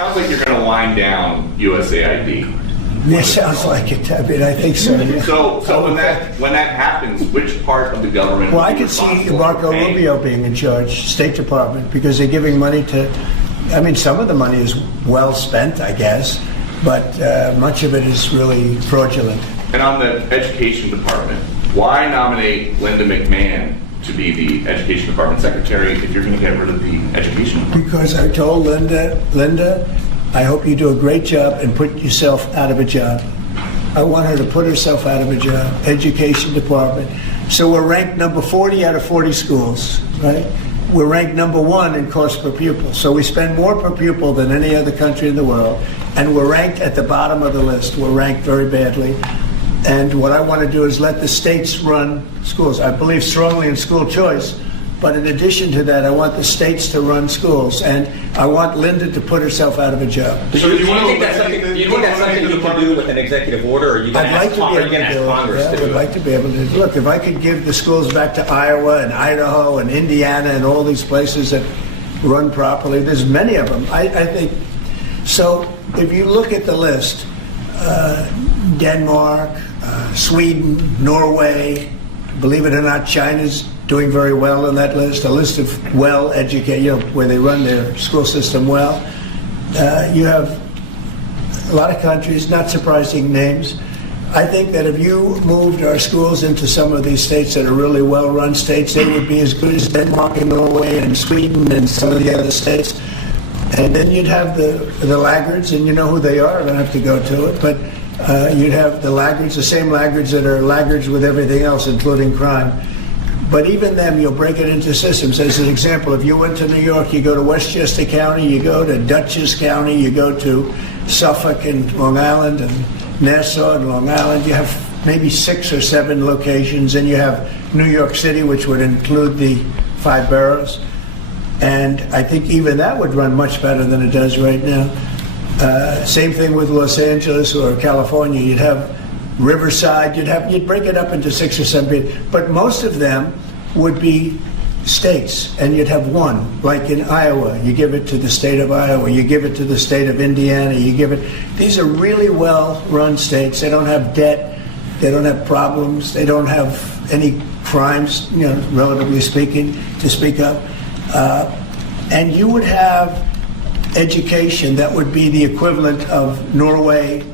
sounds like you're going to wind down USAID. It sounds like it. I mean, I think so. Yeah. So when that happens, which part of the government? Well, I could see Marco Rubio being in charge, State Department, because they're giving money to. I mean, some of the money is well spent, I guess, but much of it is really fraudulent. And on the Education Department, why nominate Linda McMahon to be the Education Department Secretary if you're going to get rid of the Education Department? Because I told Linda, I hope you do a great job and put yourself out of a job. I want her to put herself out of a job. Education Department. So we're ranked number 40 out of 40 schools, right? We're ranked number 1 in cost per pupil. So we spend more per pupil than any other country in the world. And we're ranked at the bottom of the list. We're ranked very badly. And what I want to do is let the states run schools. I believe strongly in school choice. But in addition to that, I want the states to run schools, and I want Linda to put herself out of a job. Do you think that's something you can do with an executive order, or are you going to ask Congress to do it? I would like to be able to. Look, if I could give the schools back to Iowa and Idaho and Indiana and all these places that run properly, there's many of them. I think so. If you look at the list, Denmark, Sweden, Norway, believe it or not, China's doing very well on that list, a list of well-educated, where they run their school system well. You have a lot of countries, not surprising names. I think that if you moved our schools into some of these states that are really well-run states, they would be as good as Denmark and Norway and Sweden and some of the other states. And then you'd have the laggards, and you know who they are. I don't have to go to it, but you'd have the laggards, the same laggards that are laggards with everything else, including crime. But even them, you'll break it into systems. As an example, if you went to New York, you go to Westchester County, you go to Dutchess County, you go to Suffolk and Long Island and Nassau and Long Island. You have maybe 6 or 7 locations, and you have New York City, which would include the 5 boroughs. And I think even that would run much better than it does right now. Same thing with Los Angeles or California. You'd have Riverside, you'd break it up into 6 or 7, but most of them would be states, and you'd have one, like in Iowa, you give it to the state of Iowa, you give it to the state of Indiana, these are really well-run states. They don't have debt, they don't have problems, they don't have any crimes, relatively speaking, to speak of. And you would have education that would be the equivalent of Norway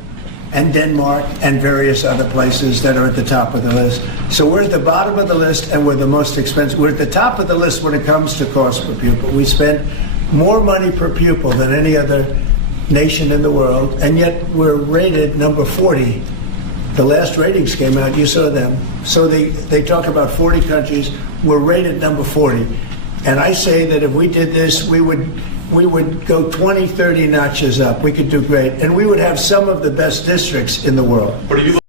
and Denmark and various other places that are at the top of the list. So we're at the bottom of the list, and we're the most expensive. We're at the top of the list when it comes to cost per pupil. We spend more money per pupil than any other nation in the world, and yet we're rated number 40. The last ratings came out, you saw them. So they talk about 40 countries. We're rated number 40. And I say that if we did this, we would go 20, 30 notches up. We could do great. And we would have some of the best districts in the world. But are you